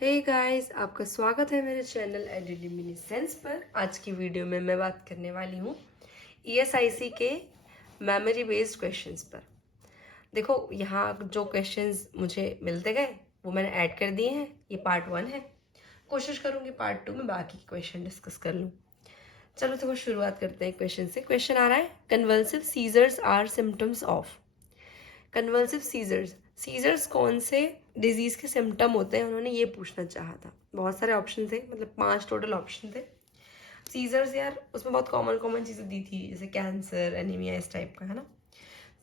Hey guys, आपका स्वागत है मेरे चैनल एडिलिमिनिसेंस पर। आज की वीडियो में मैं बात करने वाली हूँ ईएसआईसी के मेमोरी बेस्ड क्वेश्चंस पर। देखो, यहाँ जो क्वेश्चंस मुझे मिलते गए वो मैंने ऐड कर दिए हैं। ये पार्ट 1 है। कोशिश करूँगी पार्ट 2 में बाकी के क्वेश्चन डिस्कस कर लूँ। चलो तो शुरुआत करते हैं क्वेश्चन से। क्वेश्चन आ रहा है, convulsive seizures are symptoms of. Convulsive seizures कौन से डिजीज के सिम्टम होते हैं, उन्होंने ये पूछना चाहा था। बहुत सारे ऑप्शन थे, मतलब 5 टोटल ऑप्शन थे। सीजर्स यार, उसमें बहुत कॉमन चीज़ें दी थी, जैसे कैंसर, एनीमिया, इस टाइप का, है ना।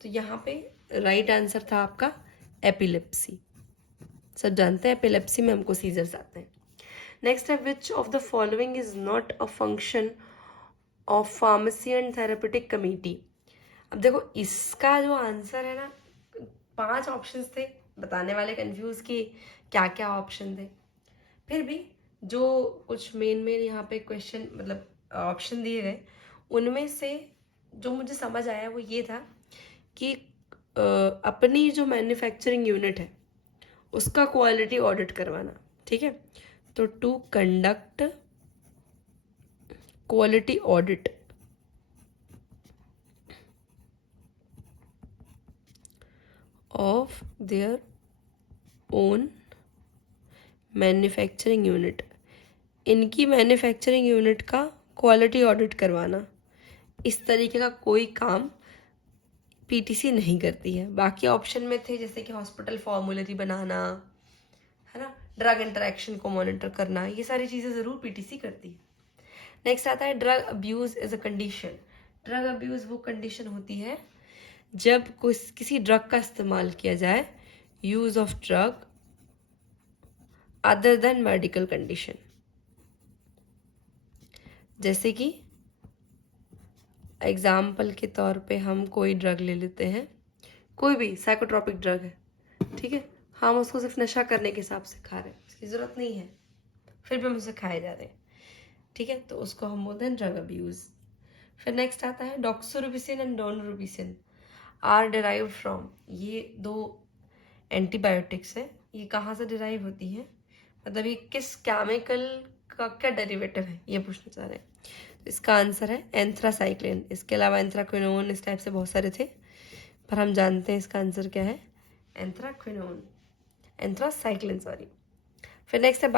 तो यहाँ पे राइट आंसर था आपका एपिलेप्सी। सब जानते हैं एपिलेप्सी में हमको सीजर्स आते हैं। नेक्स्ट है, which of the following is not a function of pharmacy and therapeutic committee. अब देखो, इसका जो आंसर है ना, 5 ऑप्शंस थे, बताने वाले कंफ्यूज कि क्या क्या ऑप्शन थे। फिर भी जो कुछ मेन यहाँ पे क्वेश्चन, मतलब ऑप्शन दिए गए, उनमें से जो मुझे समझ आया वो ये था कि अपनी जो मैन्युफैक्चरिंग यूनिट है उसका क्वालिटी ऑडिट करवाना। ठीक है, तो to conduct quality audit of their own manufacturing unit, इनकी मैन्युफैक्चरिंग यूनिट का क्वालिटी ऑडिट करवाना। इस तरीके का कोई काम पीटीसी नहीं करती है। बाकी ऑप्शन में थे जैसे कि हॉस्पिटल फॉर्मूलरी बनाना, है ना, ड्रग इंटरेक्शन को मॉनिटर करना, ये सारी चीज़ें ज़रूर पीटीसी करती है। नेक्स्ट आता है, drug abuse is a condition. Drug abuse वो कंडीशन होती है जब किसी ड्रग का इस्तेमाल किया जाए, use of drug other than medical condition. जैसे कि एग्जाम्पल के तौर पे हम कोई ड्रग ले लेते हैं, कोई भी साइकोट्रॉपिक ड्रग है, ठीक है, हम उसको सिर्फ नशा करने के हिसाब से खा रहे हैं, उसकी ज़रूरत नहीं है, फिर भी हम उसे खाए जा रहे हैं, ठीक है, तो उसको हम बोलते हैं ड्रग अब्यूज़। फिर नेक्स्ट आता है, doxorubicin and daunorubicin are derived from. ये 2 एंटीबायोटिक्स है, ये कहाँ से डिराइव होती है, मतलब ये किस केमिकल का क्या डेरिवेटिव है, ये पूछना चाह रहे हैं। तो इसका आंसर है एंथ्रासाइक्लिन। इसके अलावा एंथ्राक्विनोन, इस टाइप से बहुत सारे थे, पर हम जानते हैं इसका आंसर क्या है, एंथ्राक्विनोन, एंथ्रासाइक्लिन, सॉरी। फिर नेक्स्ट है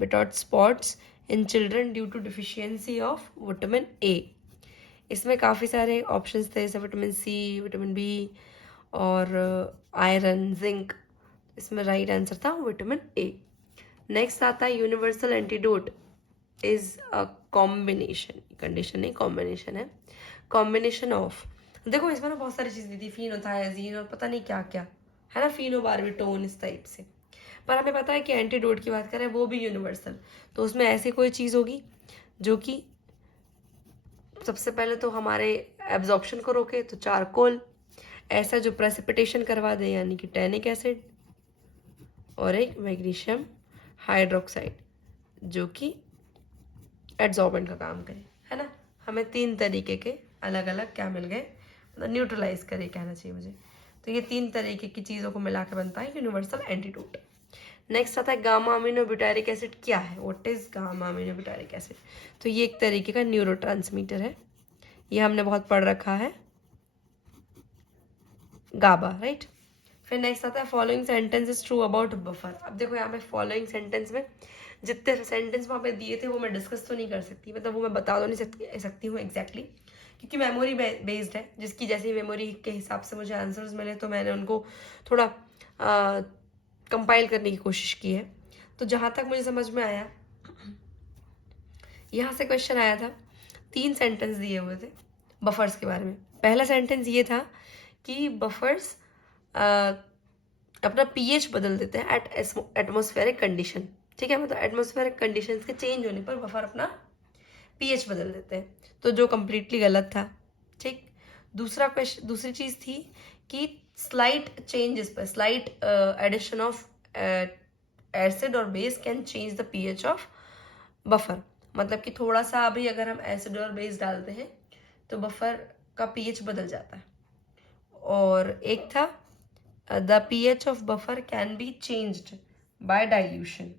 Bitot spots in children due to deficiency of vitamin A. इसमें काफ़ी सारे ऑप्शंस थे, जैसे विटामिन सी, विटामिन बी और आयरन, जिंक। इसमें राइट आंसर था विटामिन ए। नेक्स्ट आता है, universal antidote is a combination, condition नहीं कॉम्बिनेशन है, कॉम्बिनेशन ऑफ। देखो, इसमें ना बहुत सारी चीज़ दी थी, फिनोथायाजीन और पता नहीं क्या क्या, है ना, फिनोबार्बिटोन, इस टाइप से। पर हमें पता है कि एंटीडोट की बात करें वो भी यूनिवर्सल, तो उसमें ऐसी कोई चीज़ होगी जो कि सबसे पहले तो हमारे एब्जॉर्प्शन को रोके, तो चारकोल। ऐसा जो प्रेसिपिटेशन करवा दे, यानी कि टैनिक एसिड। और एक मैग्नीशियम हाइड्रोक्साइड जो कि एड्सॉर्बेंट का काम करे, है ना। हमें 3 तरीके के अलग अलग क्या मिल गए, मतलब न्यूट्रलाइज करे कहना चाहिए मुझे। तो ये 3 तरीके की चीज़ों को मिला के बनता है यूनिवर्सल एंटीडोट। नेक्स्ट आता है, गामा अमीनो ब्यूटारिक एसिड क्या है, what is gamma amino butyric acid. तो ये एक तरीके का न्यूरोट्रांसमीटर है, ये हमने बहुत पढ़ रखा है, गाबा, राइट। फिर नेक्स्ट आता है, following sentence is true about buffer. अब देखो, यहाँ पे फॉलोइंग सेंटेंस में जितने सेंटेंस वहाँ पे दिए थे वो मैं डिस्कस तो नहीं कर सकती, मतलब वो मैं बता तो नहीं सकती हूँ एग्जैक्टली, क्योंकि मेमोरी बेस्ड है। जिसकी जैसी मेमोरी के हिसाब से मुझे आंसर्स मिले, तो मैंने उनको थोड़ा कंपाइल करने की कोशिश की है। तो जहाँ तक मुझे समझ में आया, यहाँ से क्वेश्चन आया था, 3 सेंटेंस दिए हुए थे बफर्स के बारे में। पहला सेंटेंस ये था कि बफर्स अपना पीएच बदल देते हैं एट एटमॉस्फेरिक कंडीशन, ठीक है, मतलब एटमॉस्फेरिक कंडीशन के चेंज होने पर बफर अपना पीएच बदल देते हैं, तो जो कंप्लीटली गलत था, ठीक। दूसरी चीज़ थी कि स्लाइट चेंजेस पर, स्लाइट एडिशन ऑफ एसिड और base can change the pH of buffer, मतलब कि थोड़ा सा अभी अगर हम एसिड और बेस डालते हैं तो बफर का पीएच बदल जाता है। और एक था, the pH of buffer can be changed bye dilution.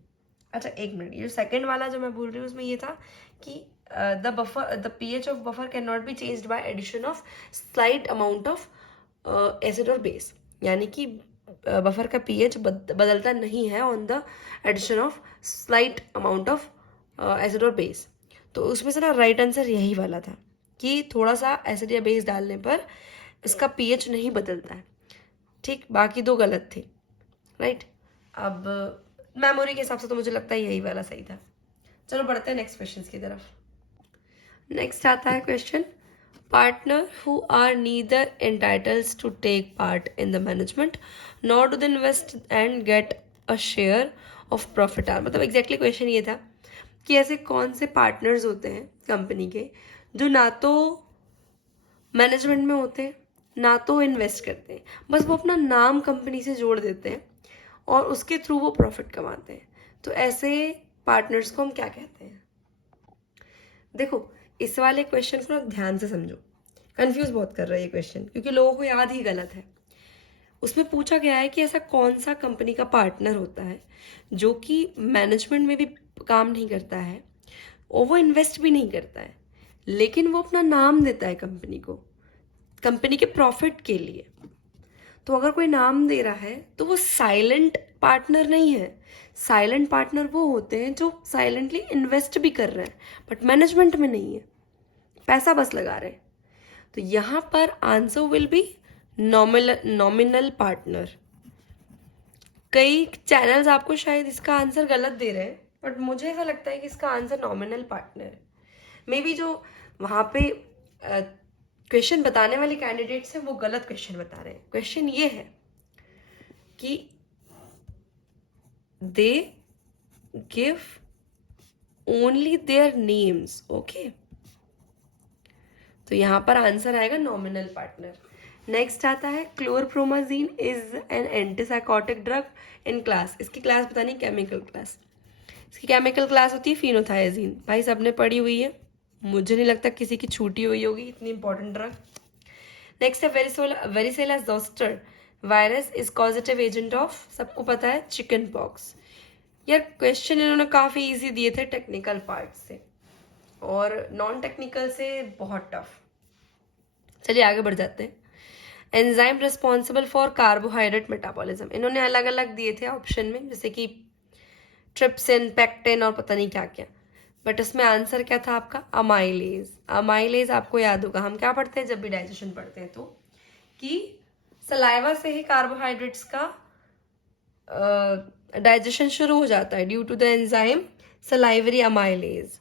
अच्छा एक मिनट, ये जो सेकंड वाला जो मैं बोल रही हूँ उसमें ये था कि the pH of buffer can not be changed by addition of slight amount of acid और बेस, यानी कि बफर का pH बदलता नहीं है on the addition of slight amount of acid और बेस। तो उसमें से ना राइट आंसर यही वाला था कि थोड़ा सा एसिड या बेस डालने पर इसका pH नहीं बदलता है। ठीक, बाकी दो गलत थे। राइट, अब मेमोरी के हिसाब से तो मुझे लगता है यही वाला सही था। चलो बढ़ते हैं नेक्स्ट क्वेश्चन की तरफ। नेक्स्ट आता है question, partner who are neither entitles to take part in the management not to the invest and get a share of profit are. मतलब एग्जैक्टली क्वेश्चन ये था कि ऐसे कौन से पार्टनर्स होते हैं कंपनी के जो ना तो मैनेजमेंट में होते हैं ना तो इन्वेस्ट करते हैं, बस वो अपना नाम कंपनी से जोड़ देते हैं और उसके थ्रू वो प्रॉफिट कमाते हैं। तो ऐसे पार्टनर्स को हम क्या कहते हैं? देखो इस वाले क्वेश्चन को ना ध्यान से समझो, कंफ्यूज बहुत कर रहा है ये क्वेश्चन क्योंकि लोगों को याद ही गलत है। उसमें पूछा गया है कि ऐसा कौन सा कंपनी का पार्टनर होता है जो कि मैनेजमेंट में भी काम नहीं करता है और वो इन्वेस्ट भी नहीं करता है, लेकिन वो अपना नाम देता है कंपनी को, कंपनी के प्रॉफिट के लिए। तो अगर कोई नाम दे रहा है तो वो साइलेंट पार्टनर नहीं है। साइलेंट पार्टनर वो होते हैं जो साइलेंटली इन्वेस्ट भी कर रहे हैं बट मैनेजमेंट में नहीं है, पैसा बस लगा रहे हैं। तो यहाँ पर answer will be nominal partner. कई चैनल्स आपको शायद इसका आंसर गलत दे रहे हैं बट मुझे ऐसा लगता है कि इसका आंसर नॉमिनल पार्टनर है। मे बी जो वहाँ पे क्वेश्चन बताने वाले कैंडिडेट्स हैं वो गलत क्वेश्चन बता रहे हैं। क्वेश्चन ये है कि they give only their names. Okay, तो यहाँ पर आंसर आएगा नॉमिनल पार्टनर। नेक्स्ट आता है chlorpromazine is an antipsychotic drug in class. इसकी क्लास बतानी, केमिकल क्लास। इसकी केमिकल क्लास होती है फिनोथायाजीन। भाई सबने पढ़ी हुई है, मुझे नहीं लगता किसी की छूटी हुई होगी, इतनी इंपॉर्टेंट ड्रग। नेक्स्ट है varicella zoster virus is causative agent of, सबको पता है, चिकन पॉक्स। यार क्वेश्चन इन्होंने काफी इजी दिए थे टेक्निकल पार्ट से और नॉन टेक्निकल से बहुत टफ। चलिए आगे बढ़ जाते हैं। Enzyme responsible for carbohydrate metabolism, इन्होंने अलग अलग दिए थे ऑप्शन में, जैसे कि ट्रिप्सिन, पेक्टिन और पता नहीं क्या क्या, बट इसमें आंसर क्या था आपका? अमाइलेज। अमाइलेज आपको याद होगा, हम क्या पढ़ते हैं जब भी डाइजेशन पढ़ते हैं तो, कि सलाइवा से ही कार्बोहाइड्रेट्स का डाइजेशन शुरू हो जाता है due to the enzyme salivary amylase.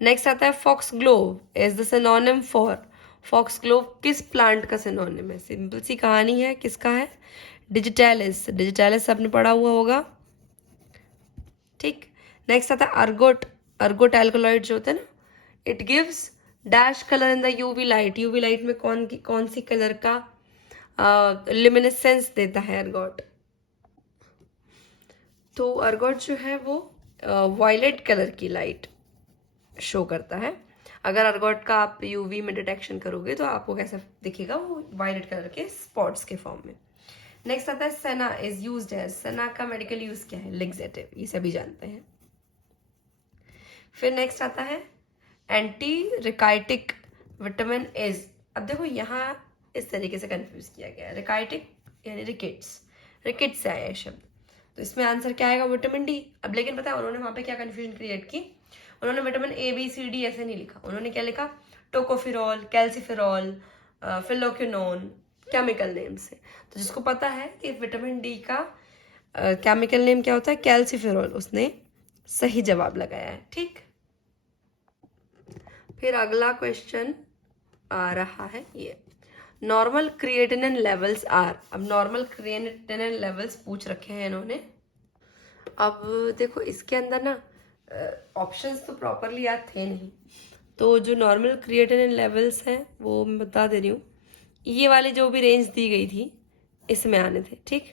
Next आता है foxglove is the synonym for. Foxglove किस प्लांट का सिनोनिम है? सिंपल सी कहानी है, किसका है? डिजिटैलिस। डिजिटैलिस आपने पढ़ा हुआ होगा। ठीक, नेक्स्ट आता है अर्गोट। अर्गोट एल्कोलॉइड जो होता है ना, it gives dash colour in the UV light. UV light में कौन सी कलर का लिमिनेसेंस देता है अर्गोट? तो अर्गोट जो है वो वायलेट कलर की लाइट शो करता है। अगर अर्गोट का आप यूवी में डिटेक्शन करोगे तो आपको कैसा दिखेगा? वो वायलेट कलर के स्पॉट्स के फॉर्म में। नेक्स्ट आता है सेना इज यूज्ड एज। सेना का मेडिकल यूज क्या है? लिग्जेटिव, ये सभी जानते हैं। फिर नेक्स्ट आता है एंटी रिकाइटिक विटामिन इज। अब देखो यहाँ इस तरीके से कंफ्यूज किया गया है, रिकाइटिक यानी रिकेट्स, रिकेट्स से आया है शब्द, तो इसमें आंसर क्या आएगा? Vitamin D. अब लेकिन पता है उन्होंने वहां पे क्या कंफ्यूजन क्रिएट की? उन्होंने vitamin A B C D ऐसे नहीं लिखा, उन्होंने क्या लिखा? Tocopherol, calciferol, phylloquinone, chemical name से। तो जिसको पता है कि विटामिन डी का केमिकल नेम क्या होता है? कैल्सिफेरॉल, उसने सही जवाब लगाया है। ठीक, फिर अगला क्वेश्चन आ रहा है ये, नॉर्मल क्रिएटिनिन लेवल्स आर। अब नॉर्मल क्रिएटिनिन लेवल्स पूछ रखे हैं इन्होंने। अब देखो इसके अंदर ना ऑप्शंस तो प्रॉपरली याद थे नहीं, तो जो नॉर्मल क्रिएटिनिन लेवल्स हैं वो मैं बता दे रही हूँ, ये वाली जो भी रेंज दी गई थी इसमें आने थे। ठीक,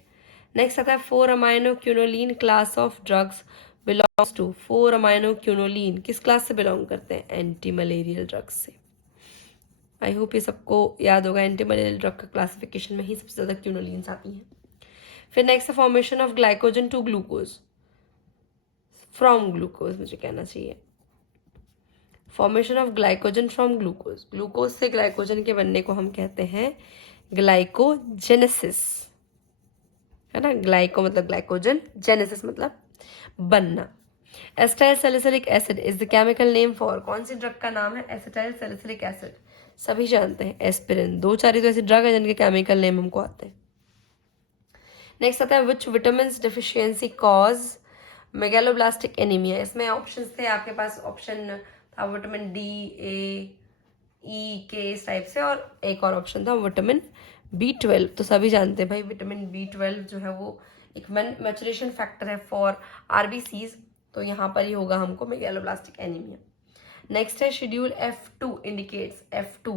नेक्स्ट आता है four aminoquinoline class of drugs belongs to. Four aminoquinoline किस क्लास से बिलोंग करते हैं? एंटी मलेरियल ड्रग्स से। आई होप ये सबको याद होगा, एंटी मलेरियल ड्रग का क्लासिफिकेशन में ही सबसे ज्यादा क्यूनोलिन्स आती हैं। फिर next formation of glycogen to glucose. From glucose मुझे कहना चाहिए। Formation of glycogen from glucose, glucose से ग्लाइकोजन के बनने को हम कहते हैं ग्लाइकोजेनेसिस, है ना। ग्लाइको मतलब ग्लाइकोजन, जेनेसिस मतलब बनना। Acetyl salicylic acid is the chemical name for, कौन सी ड्रग का नाम है एसिटाइल सैलिसिलिक एसिड? सभी जानते हैं एस्पिरिन। 2-4 ही तो ऐसी ड्रग है जिनके केमिकल नेम हमको आते हैं। नेक्स्ट आता है which vitamin deficiency cause megaloblastic anaemia. इसमें ऑप्शंस थे आपके पास, ऑप्शन था विटामिन डी, ए, ई, के इस टाइप से, और एक और ऑप्शन था विटामिन B12। तो सभी जानते हैं भाई विटामिन B12 जो है वो एक मैचुरेशन फैक्टर है फॉर RBCs, तो यहाँ पर ही होगा हमको मेगालोब्लास्टिक एनीमिया। नेक्स्ट है शेड्यूल F2 इंडिकेट्स, F2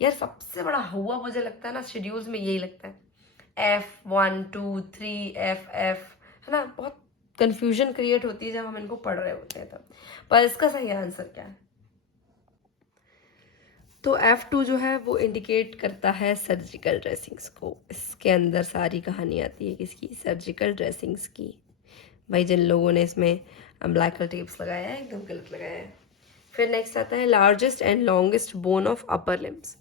यार सबसे बड़ा हुआ मुझे लगता है ना शेड्यूल्स में यही लगता है, F1 2 3 F, है ना। बहुत कंफ्यूजन क्रिएट होती है जब हम इनको पढ़ रहे होते हैं तब। पर इसका सही आंसर क्या है? तो F2 जो है वो इंडिकेट करता है सर्जिकल ड्रेसिंग्स को। इसके अंदर सारी कहानी आती है किसकी? सर्जिकल ड्रेसिंग्स की। भाई जिन लोगों ने इसमें अम्बिलिकल टेप्स लगाया है एकदम गलत लगाया है। फिर नेक्स्ट आता है largest and longest bone of upper limbs.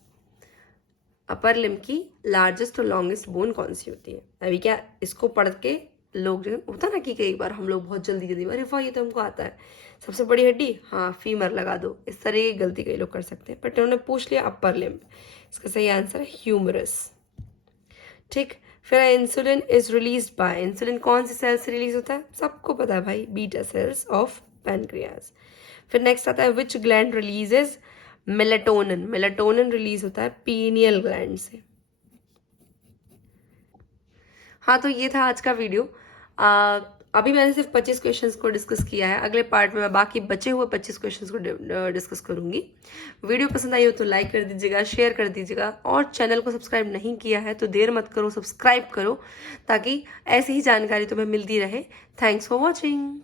Upper limb की लार्जेस्ट और लॉन्गेस्ट बोन कौन सी होती है? अभी क्या इसको पढ़ के लोग जो होता ना कि कई बार हम लोग बहुत जल्दी जल्दी, अरे वाह ये तो हमको आता है, सबसे बड़ी हड्डी, हाँ फीमर लगा दो, इस तरह की गलती कई लोग कर सकते हैं। बट उन्होंने पूछ लिया अपर लिम, इसका सही आंसर है ह्यूमरस। ठीक। फिर insulin is release by, insulin कौन सी सेल से रिलीज होता है? सबको पता है भाई, बीटा सेल्स ऑफ पैनक्रियाज। फिर नेक्स्ट आता है विच gland releases melatonin, melatonin release होता है पीनियल ग्लैंड से। हाँ तो ये था आज का वीडियो। अभी मैंने सिर्फ 25 क्वेश्चंस को डिस्कस किया है, अगले पार्ट में मैं बाकी बचे हुए 25 क्वेश्चंस को डिस्कस करूंगी। वीडियो पसंद आई हो तो लाइक कर दीजिएगा, शेयर कर दीजिएगा, और चैनल को सब्सक्राइब नहीं किया है तो देर मत करो, सब्सक्राइब करो ताकि ऐसी ही जानकारी तुम्हें मिलती रहे। Thanks for watching.